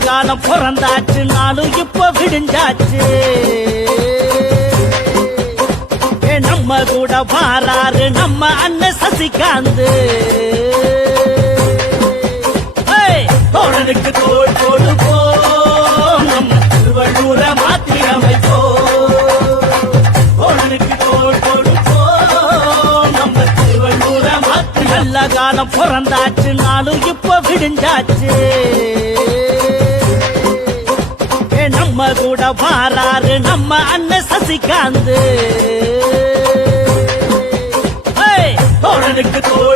காலம் பிறந்தாச்சு நானும் இப்ப விடிஞ்சாச்சு நம்ம கூட பாராரு நம்ம அண்ணன் சசிகாந்த் தோழனுக்கு தோல் கொடுப்போம் நம்ம திருவள்ளூரை மாற்றி அமைப்போம் தோழனுக்கு தோல் கொடுப்போம் நம்ம திருவள்ளூரை மாற்றி நல்ல காலம் பிறந்தாச்சு நானும் இப்ப விடிஞ்சாச்சு நம்ம கூட பாராரு நம்ம அண்ணன் சசிகாந்த் தோழனுக்கு தோல்